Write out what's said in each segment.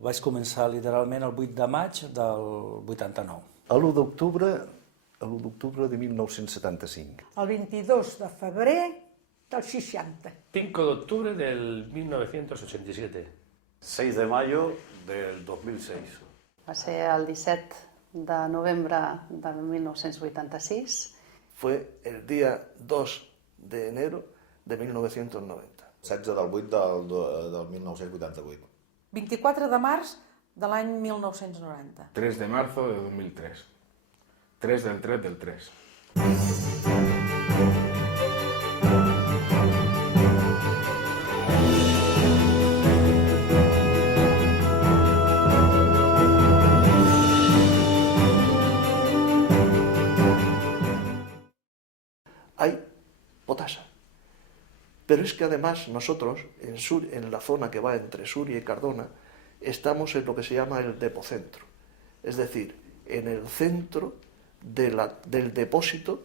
vaig començar literalment el 8 de maig del 89. L'1 d'octubre de 1975. El 22 de febrer del 60. 5 de octubre del 1987. 6 de mayo del 2006. Va ser el 17 de novembre de 1986. Fue el día 2 de enero de 1990. 16 del 8 del 1988. 24 de març de l'any 1990. 3 de marzo de 2003. 3 del 3 del 3. Hay potasa. Pero es que además nosotros, en la zona que va entre Suria y Cardona, estamos en lo que se llama el depocentro. Es decir, en el centro del depósito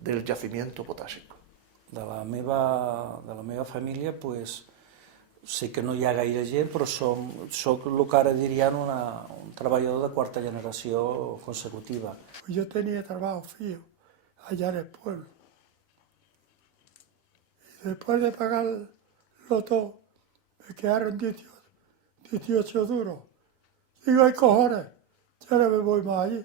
del yacimiento potásico. De la meva família, pues, sé que no hi ha gaire gent, però soc el que ara dirien un treballador de quarta generació consecutiva. Yo tenía trabajo fijo allá en el pueblo. Y después de pagarlo todo, me quedaron 18 duros. Digo, ay cojones, ya no me voy más allí.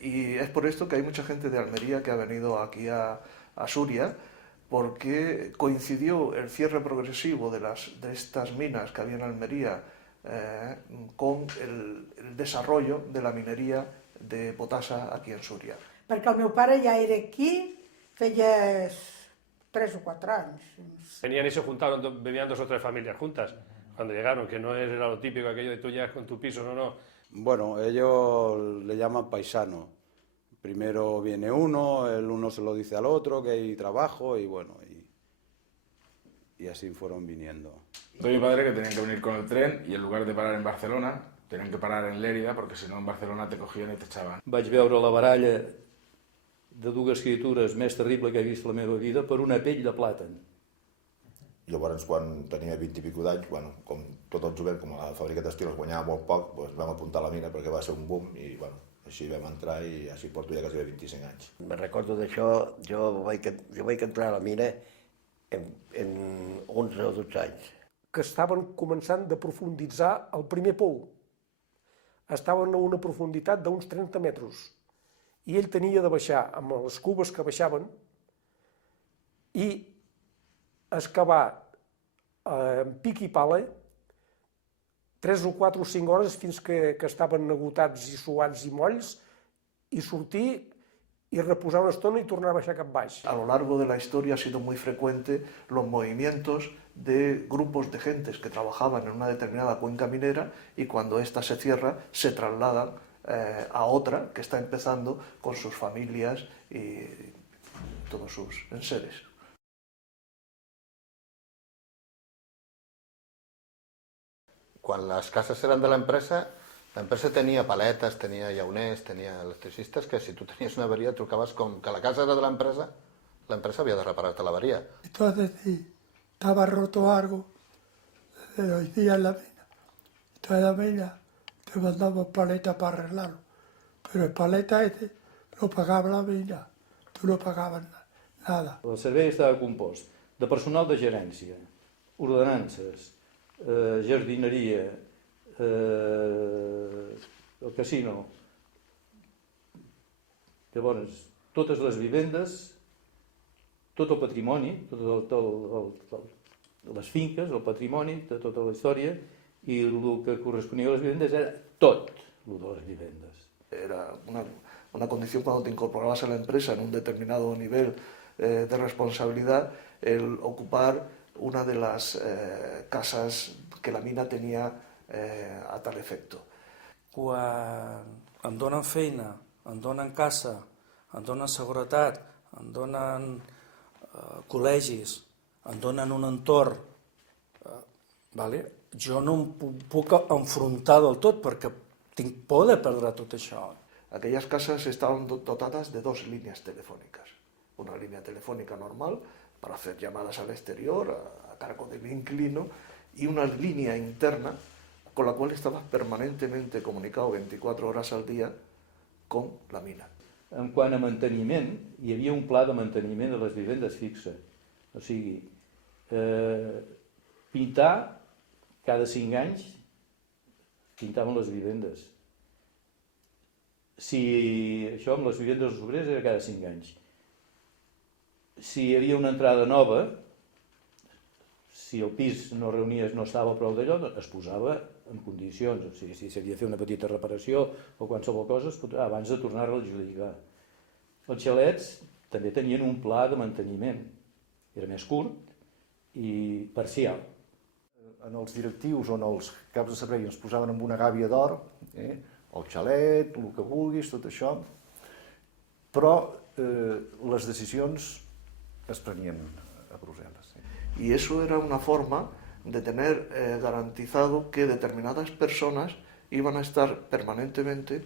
Y es por esto que hay mucha gente de Almería que ha venido aquí a Suria, porque coincidió el cierre progresivo de estas minas que había en Almería con el desarrollo de la minería de potasa aquí en Suria. Perquè el meu pare ja era aquí feia 3 o 4 anys. Venían y se juntaron, venían 2 o 3 familias juntas. Cuando llegaron, que no era lo típico aquello de tú llegas con tu piso, no. Bueno, ellos le llaman paisano. Primero viene uno, el uno se lo dice al otro que hay trabajo y bueno, y así fueron viniendo. De mi padre que tenían que venir con el tren y en lugar de parar en Barcelona, tenían que parar en Lérida porque si no en Barcelona te cogían i t'echaven. Vaig veure la baralla de 2 criatures més terrible que he vist la meva vida per una pell de plàtan. Llavors, quan tenia 20 i pico d'anys, bueno, com tot el jovent, com la fàbrica d'estil es guanyava molt poc, doncs vam apuntar a la mina perquè va ser un boom i bueno, així vam entrar i així porto ja quasi 25 anys. Me recordo d'això, jo vaig entrar a la mina en 11 o 12 anys. Que estaven començant de profunditzar el primer pou. Estaven a una profunditat d'uns 30 metres. I ell tenia de baixar amb les cubes que baixaven i excavar amb pic i pala 3 o 4 o 5 hores fins que estaven agotats i suats i molls i sortir y reposar una estona y tornar a baixar cap baix. A lo largo de la historia ha sido muy frecuente los movimientos de grupos de gentes que trabajaban en una determinada cuenca minera y cuando ésta se cierra se trasladan a otra que está empezando con sus familias y todos sus enseres. Quan les cases eren de l'empresa tenia paletes, tenia llauners, tenia electricistes, que si tu tenies una averia trucaves com que la casa era de l'empresa havia de reparar-te l'averia. Entonces, si estaba roto algo, desde hoy día en la mina. Entonces la mina te mandaba paleta para arreglarlo. Pero el paleta lo pagava la mina, tu no pagaves nada. El servei estava compost de personal de gerència, ordenances, jardineria, el casino. Llavors, totes les vivendes, tot el patrimoni, les finques, el patrimoni, tota la història, i el que corresponia a les vivendes era tot el de les vivendes. Era una condición cuando te incorporabas a la empresa en un determinado nivel de responsabilidad el ocupar una de las casas que la mina tenía a tal efecto. Quan em donen feina, em donen casa, em donen seguretat, em donen col·legis, em donen un entorn, jo no em puc enfrontar del tot perquè tinc por de perdre tot això. Aquellas casas estaban dotadas de 2 líneas telefónicas. Una línea telefónica normal para hacer llamadas al exterior a cargo del inquilino y una línea interna con la cual estabas permanentemente comunicado 24 horas al día con la mina. En quant a manteniment, hi havia un pla de manteniment de les vivendes fixe. O sigui, pintar cada 5 anys, pintaven les vivendes. Si això amb les vivendes obreres era cada 5 anys. Si hi havia una entrada nova, si el pis no estava prou d'allò, es posava en condicions. O sigui, si s'havia de fer una petita reparació o qualsevol cosa, abans de tornar-la a lligar. Els xalets també tenien un pla de manteniment. Era més curt i parcial. En els directius o en els caps de servei ens posaven amb una gàbia d'or, el xalet, el que vulguis, tot això, però les decisions es prenien a Brussel·les. Y eso era una forma de tener garantizado que determinadas personas iban a estar permanentemente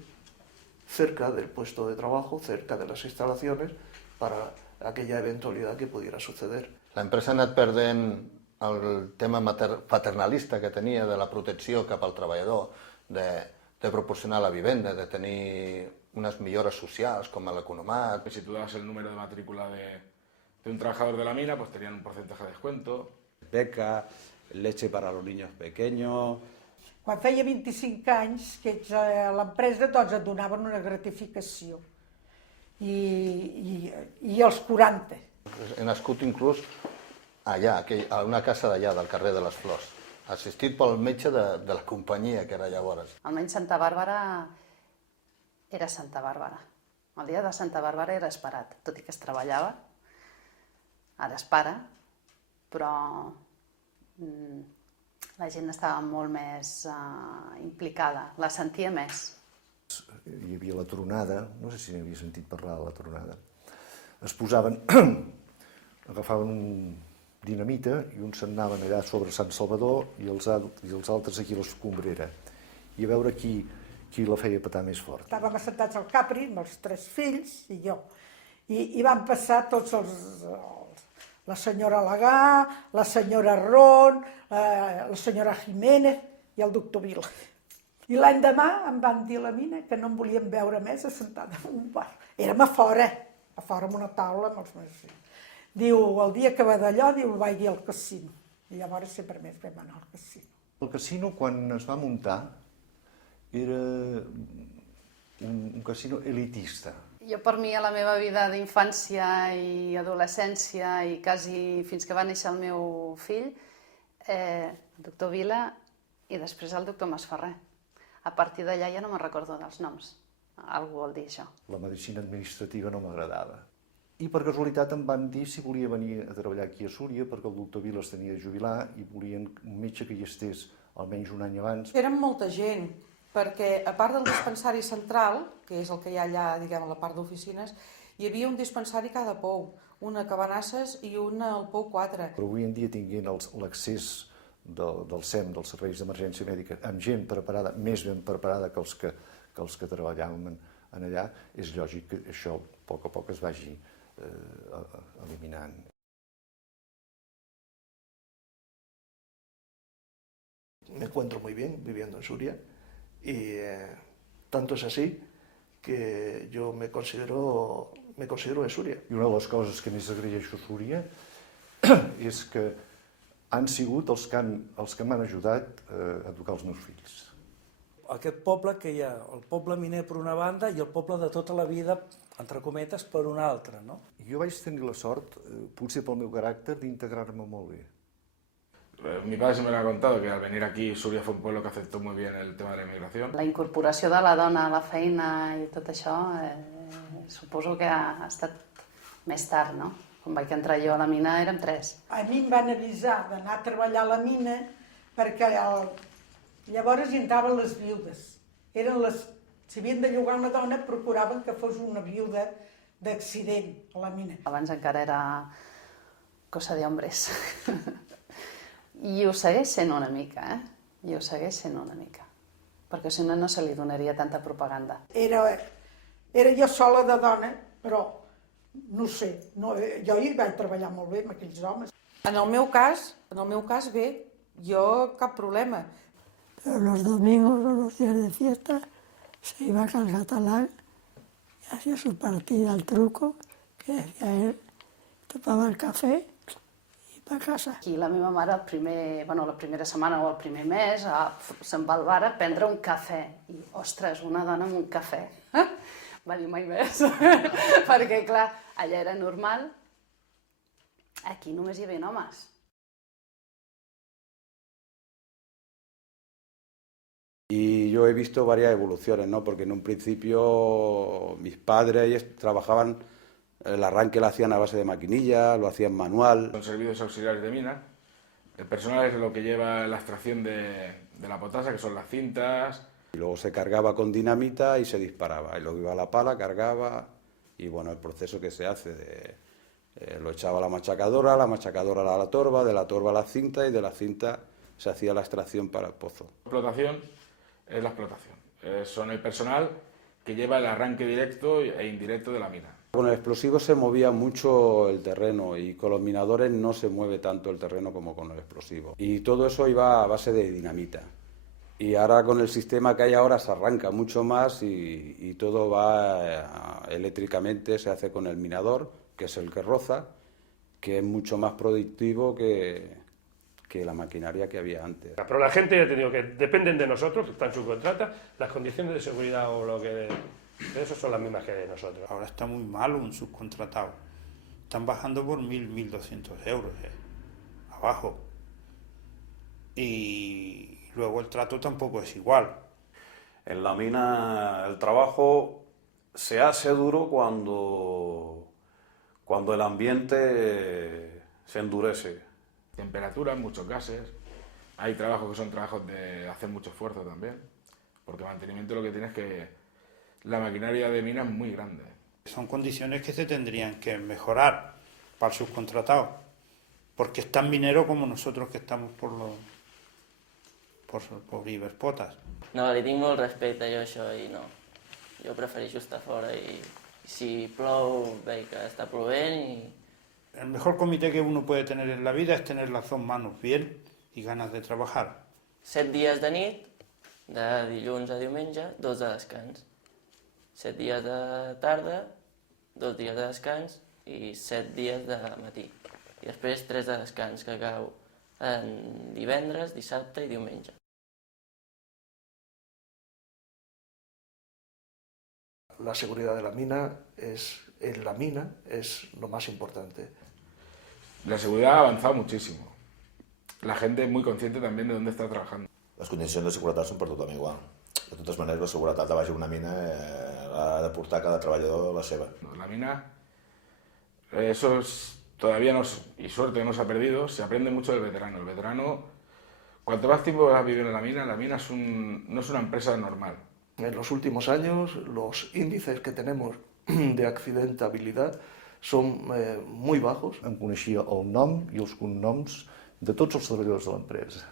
cerca del puesto de trabajo, cerca de las instalaciones, para aquella eventualidad que pudiera suceder. L'empresa ha anat perdent el tema paternalista que tenia de la protecció cap al treballador, de proporcionar la vivenda, de tenir unes millores socials com l'economat. Si tú das el número de matrícula de un trabajador de la mina, pues tenían un porcentaje de descuento. Beca, leche para los niños pequeños. Quan feia 25 anys que ets a l'empresa, doncs et donaven una gratificació. I els 40. He nascut inclús allà, a una casa d'allà, del carrer de les Flors, assistit pel metge de la companyia que era llavors. Almenys Santa Bàrbara era Santa Bàrbara. El dia de Santa Bàrbara era esperat, tot i que es treballava, ara es para, però la gent estava molt més implicada, la sentia més. Hi havia la tronada, no sé si n'havia sentit parlar de la tronada. Es posaven, agafaven un dinamita i uns se'n anaven allà sobre Sant Salvador i els altres aquí a l'Escombrera. I a veure qui la feia petar més fort. Estàvem assentats al Capri amb els 3 fills i jo. I van passar tots la senyora Lagà, la senyora Ron, la senyora Jiménez i el doctor Vila. I l'endemà em van dir a la mina que no em volien veure més assentada en un bar. Érem a fora amb una taula amb els meus fills. Diu, el dia que va d'allò, diu, vaig dir al casino. I llavors sempre més vam anar al casino. El casino, quan es va muntar, era un casino elitista. Jo, per mi, a la meva vida d'infància i adolescència i quasi fins que va néixer el meu fill, el doctor Vila i després el doctor Masferrer. A partir d'allà ja no me'n recordo dels noms. Algú vol dir això. La medicina administrativa no m'agradava. I per casualitat em van dir si volia venir a treballar aquí a Súria perquè el doctor Vila es tenia de jubilar i volien un metge que hi estés almenys un any abans. Érem molta gent, perquè a part del dispensari central, que és el que hi ha allà, diguem, a la part d'oficines, hi havia un dispensari cada pou, una a Cabanasses i una al pou 4. Però avui en dia tinguent l'accés del SEM, dels serveis d'emergència mèdica, amb gent preparada, més ben preparada que els que treballàvem allà, és lògic que això a poc es vagi eliminant. Me encuentro muy bien viviendo en Súria y tanto es así que yo me considero de Súria. I una de les coses que més agraeixo a Súria és que han sigut els que m'han ajudat a educar els meus fills. Aquest poble que hi ha, el poble miner per una banda i el poble de tota la vida, entre cometes, per una altra, no? Jo vaig tenir la sort, potser pel meu caràcter, d'integrar-me molt bé. Mi padre siempre me ha contado que al venir aquí Súria fue un pueblo que aceptó muy bien el tema de la inmigración. La incorporació de la dona a la feina i tot això, suposo que ha estat més tard, no? Quan vaig entrar jo a la mina érem 3. A mi em van avisar d'anar a treballar a la mina perquè llavors hi entraven les viudes. Si havien de llogar una dona, procuraven que fos una viuda d'accident a la mina. Abans encara era cosa de hombres. I ho segueix sent una mica, I ho segueix sent una mica. Perquè si no, no se li donaria tanta propaganda. Era jo sola de dona, però no sé, jo hi vaig treballar molt bé amb aquells homes. En el meu cas, bé, jo cap problema. pero los domingos o los días de fiesta se iba al catalán y hacía su partida al truco, que decía él, tomaba el café i per casa. Aquí la meva mare, la primera setmana o el primer mes, se'n va al bar a prendre un cafè. I, ostres, una dona amb un cafè. Va dir mai més. Perquè, clar, allà era normal. Aquí només hi havia homes. Y yo he visto varias evoluciones, ¿no? Porque en un principio mis padres trabajaban, el arranque lo hacían a base de maquinilla, lo hacían manual. Son servicios auxiliares de mina. El personal es lo que lleva la extracción de la potasa, que son las cintas. Y luego se cargaba con dinamita y se disparaba. Y luego iba a la pala, cargaba, y bueno, el proceso que se hace lo echaba a la machacadora a la torba, de la torba a la cinta, y de la cinta se hacía la extracción para el pozo. La explotación es la explotación. Son el personal que lleva el arranque directo e indirecto de la mina. Con el explosivo se movía mucho el terreno y con los minadores no se mueve tanto el terreno como con el explosivo. Y todo eso iba a base de dinamita. Y ahora con el sistema que hay ahora se arranca mucho más y todo va eléctricamente, se hace con el minador, que es el que roza, que es mucho más productivo que la maquinaria que había antes. Pero la gente, ya te digo, que dependen de nosotros, que están subcontrata, las condiciones de seguridad o lo que... de eso son las mismas que de nosotros. Ahora está muy malo un subcontratado. Están bajando por 1.000, 1.200 euros abajo. Y luego el trato tampoco es igual. En la mina el trabajo se hace duro cuando el ambiente se endurece. Temperatura, muchos gases. Hay trabajos que son trabajos de hacer mucho esfuerzo también, porque mantenimiento lo que tienes que... La maquinaria de mina es muy grande. Son condiciones que se tendrían que mejorar para el subcontratado, porque es tan minero como nosotros que estamos por Iberpotas. No, li tinc molt respecte jo això i no. Jo prefereixo estar fora i si plou veig que està plovent i... El mejor comité que uno puede tener en la vida es tener las dos manos bien y ganas de trabajar. 7 dies de nit, de dilluns a diumenge, 2 de descans. 7 dies de tarda, 2 dies de descans i 7 dies de matí. I després 3 de descans, que cau en divendres, dissabte i diumenge. La seguridad de la mina en la mina es lo más importante. La seguridad ha avanzado muchísimo. La gente es muy consciente también de dónde está trabajando. Les condicions de seguretat són per tothom igual. De totes maneres, la seguretat a baix d'una mina ha de portar cada treballador la seva. La mina, eso todavía no, y suerte no se ha perdido, se aprende mucho del veterano. El veterano, cuanto más tiempo has vivido en la mina no es una empresa normal. En los últimos años, los índices que tenemos de accidentabilidad són molt bajos. Em coneixia el nom i els cognoms de tots els treballadors de l'empresa.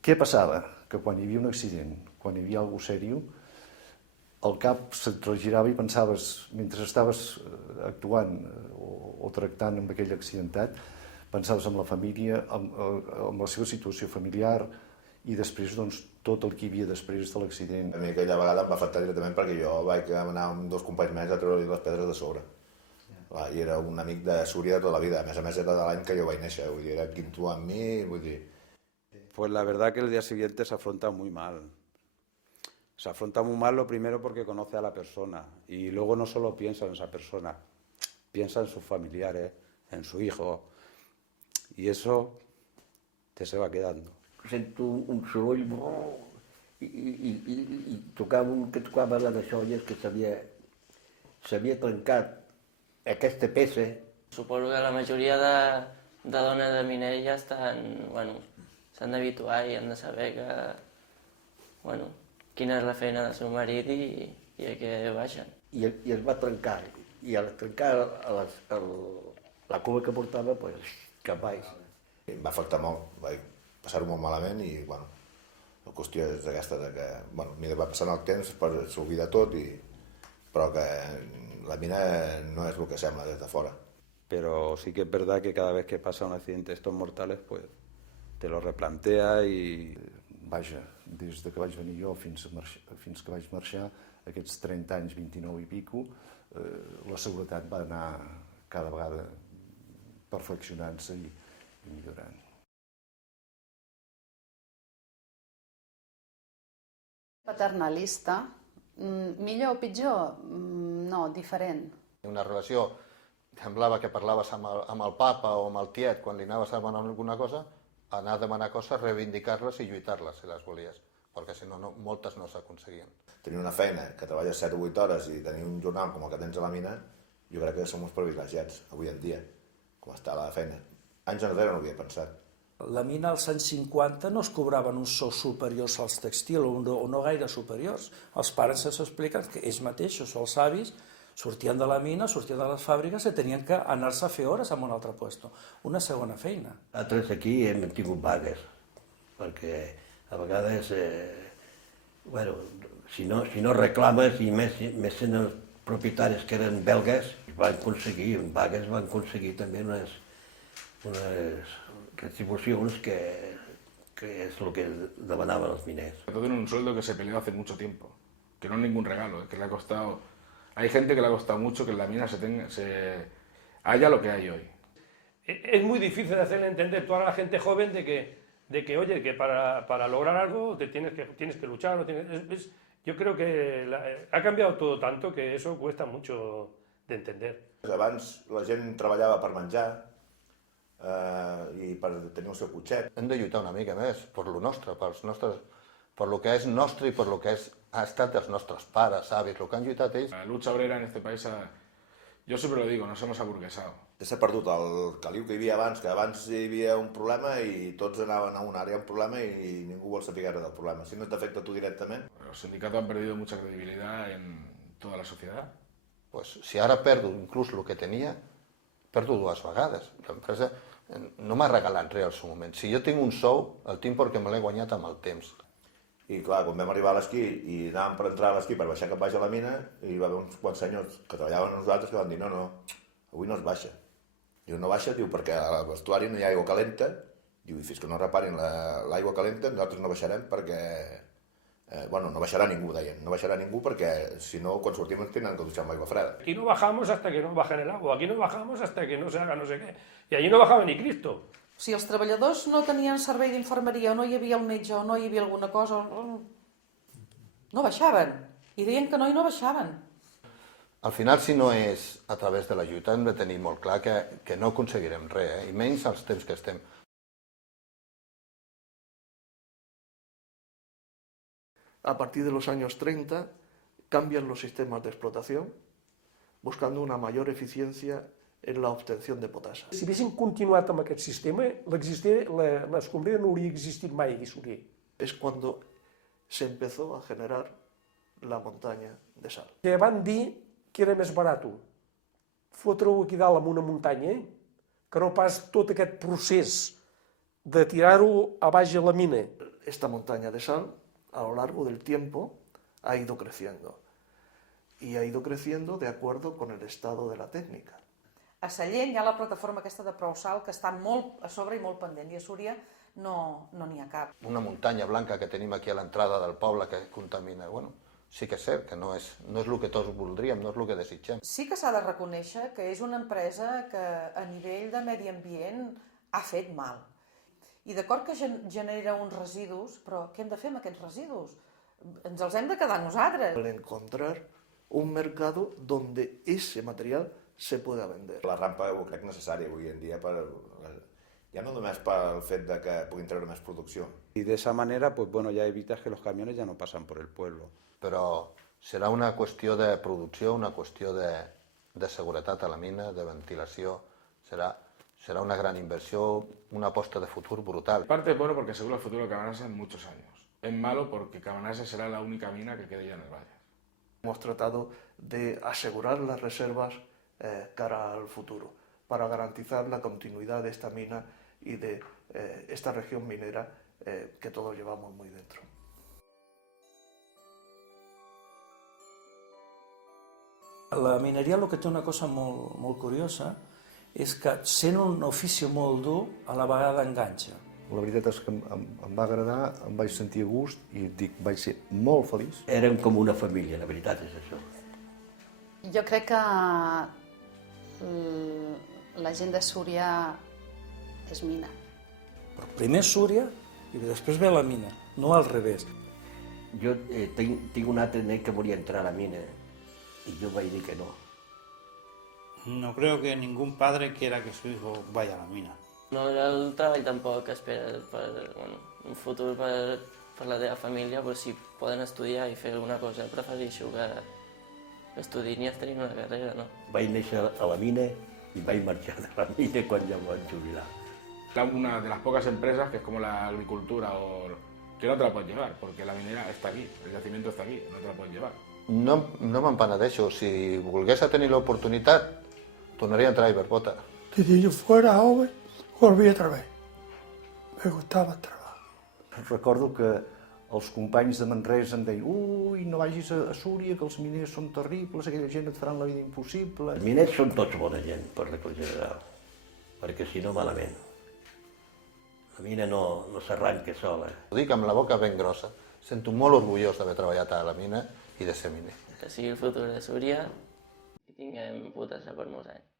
Què passava? Que quan hi havia un accident, quan hi havia alguna cosa sèrio, el cap se't regirava i pensaves, mentre estaves actuant o tractant amb aquell accidentat, pensaves en la família, en la seva situació familiar i després doncs, tot el que hi havia després de l'accident. A mi aquella vegada em va afectar directament perquè jo vaig anar amb 2 companys més a treure-li les pedres de sobre. I era un amic de Súria de tota la vida, a més era de l'any que jo vaig néixer, vull dir, era quinto amb mi, vull dir... Pues la verdad que el día siguiente se afronta muy mal. Se afronta muy mal lo primero porque conoce a la persona y luego no solo piensa en esa persona, piensa en sus familiares, en su hijo y eso te se va quedando. Sento un soroll i tocava un que tocava la de xolles que s'havia trencat aquesta peça. Suposo que la majoria de dones de miner ja s'han d'habituar i han de saber quina és la feina del seu marit i a què baixen. I es va trencar, i al trencar la cua que portava, cap baix. Em va afectar molt, vaig passar-ho molt malament i, la qüestió és aquesta que, va passant el temps, s'oblida tot, però que la mina no és el que sembla des de fora. Pero sí que es verdad que cada vez que pasa un accidente de estos mortales, pues te lo replantea i... Vaja, des de que vaig venir jo fins que vaig marxar, aquests 30 anys, 29 i pico, la seguretat va anar cada vegada perfeccionant-se i millorant. Paternalista, millor o pitjor? No, diferent. Una relació, semblava que parlaves amb el papa o amb el tiet quan li anaves a demanar alguna cosa, anar a demanar coses, reivindicar-les i lluitar-les si les volies, perquè si no, moltes no s'aconseguien. Tenir una feina que treballes 7 o 8 hores i tenir un jornal com el que tens a la mina, jo crec que som uns privilegiats avui en dia, com està la feina. Anys enrere no ho havia pensat. La mina als anys 50 no es cobraven uns sous superiors als tèxtils o no gaire superiors. Els pares ens expliquen que ells mateixos, els avis, sortien de la mina, sortien de les fàbriques i tenien que anar-se a fer hores en un altre lloc, una segona feina. Altres aquí hem tingut vagues, perquè a vegades, si no reclames, i més sent els propietaris que eren belgues, van aconseguir també unes retribucions que es lo que demanaban los mineros. Todo en un sueldo que se peleó hace mucho tiempo, que no es ningún regalo, que le ha costado... Hay gente que le ha costado mucho que en la mina haya lo que hay hoy. Es muy difícil de hacerle entender toda la gente joven de que oye, que para lograr algo tienes que luchar. Yo creo que ha cambiado todo tanto que eso cuesta mucho de entender. Abans la gent treballava per menjar i per tenir el seu cotxet. Hem de lluitar una mica més per lo nostre, per lo que és nostre i per lo que ha estat dels nostres pares, avis, el que han lluitat ells. La lucha obrera en este país, yo siempre lo digo, nos hemos aburguesado. S'ha perdut el caliu que hi havia abans, que abans hi havia un problema i tots anaven a una àrea un problema i ningú vol saber res del problema. Si no t'afecta tu directament... Los sindicatos han perdido mucha credibilidad en toda la sociedad. Pues si ara perdo inclús el que tenia, perdo dues vegades. L'empresa no m'ha regalat res al seu moment. Si jo tinc un sou, el tinc perquè me l'he guanyat amb el temps. I clar, quan vam arribar a l'esquí i anàvem per entrar a l'esquí per baixar cap baix a la mina, hi va haver uns quants senyors que treballaven amb nosaltres que van dir no, avui no es baixa. Diu, no baixa, diu, perquè al vestuari no hi ha aigua calenta, diu, i fins que no reparin l'aigua calenta nosaltres no baixarem perquè... Bueno, no baixarà ningú, deien, no baixarà ningú perquè si no, quan sortim ens tenen que dutxar amb aigua freda. Aquí no bajamos hasta que no bajen el agua, aquí no bajamos hasta que no se haga no sé qué, y allí no bajaba ni Cristo. Si els treballadors no tenien servei d'infermeria o no hi havia el metge o no hi havia alguna cosa, no baixaven. I deien que no i no baixaven. Al final, si no és a través de la lluita, hem de tenir molt clar que no aconseguirem res, i menys als temps que estem. A partir de los años 30 cambian los sistemas de explotación, buscando una mayor eficiencia en la obtención de potasa. Si haguéssim continuat amb aquest sistema, l'escombrera no hauria existit mai a Guissolier. Es cuando se empezó a generar la montaña de sal. Que van dir que era més barat fotre-ho aquí dalt en una muntanya que no pas tot aquest procés de tirar-ho a baix a la mina. Esta montaña de sal, a lo largo del tiempo, ha ido creciendo. Y ha ido creciendo de acuerdo con el estado de la técnica. A Sallent hi ha la plataforma aquesta de prou sal que està molt a sobre i molt pendent, i a Súria no n'hi ha cap. Una muntanya blanca que tenim aquí a l'entrada del poble que contamina, bueno, sí que és cert que no és el que tots voldríem, no és el que desitgem. Sí que s'ha de reconèixer que és una empresa que a nivell de medi ambient ha fet mal. I d'acord que genera uns residus, però què hem de fer amb aquests residus? Ens els hem de quedar nosaltres. El encontrar un mercado donde ese material se pueda vender. La rampa ho crec necessària avui en dia, ja no només pel fet de que puguin treure més producció. Y de esa manera, pues bueno, ya evitas que los camiones ya no pasan por el pueblo. Però serà una qüestió de producció, una qüestió de seguretat a la mina, de ventilació, será una gran inversión, una aposta de futur brutal. En parte es bueno porque asegura el futuro de Cabanasa en muchos años. Es malo porque Cabanasa será la única mina que quede ya en el valle. Hemos tratado de asegurar las reservas cara al futuro, para garantizar la continuidad de esta mina y de esta región minera que todos llevamos muy dentro. La mineria el que té una cosa molt curiosa és que sent un ofici molt dur, a la vegada enganxa. La veritat és que em va agradar, em vaig sentir a gust i dic, vaig ser molt feliç. Érem com una família, la veritat és això. Jo crec que la gent de Súria és mina. Però primer Súria i després ve la mina, no al revés. Jo tinc un altre net que volia entrar a la mina y yo vaig dir que no. No creo que ningún padre quiera que su hijo vaya a la mina. No, el treball tampoc espera per un futur per la teva família, però si poden estudiar i fer alguna cosa, prefereixo que estudiïn i tenir una carrera, no? Vaig néixer a la mina y vaig marxar de la mina quan ja em van jubilar. Una de las pocas empresas que es como la agricultura o que no te la puedes llevar, porque la minera está aquí, el yacimiento está aquí, no te la puedes llevar. No me'n penedeixo. Si volgués tenir l'oportunitat, tornaria a entrar a Iberbota. Desde yo fuera joven, volví otra vez. Me gustaba el trabajo. Recordo que els companys de Manresa em deien ui, no vagis a Súria, que els miners són terribles, aquella gent et faran la vida impossible. Els miners són tots bona gent, per regla general, perquè si no malament. La mina no s'arranca sola. Ho dic amb la boca ben grossa. Sento molt orgullós d'haver treballat a la mina i de ser miner. Que sigui el futur de Súria i tinguem putes per molts anys.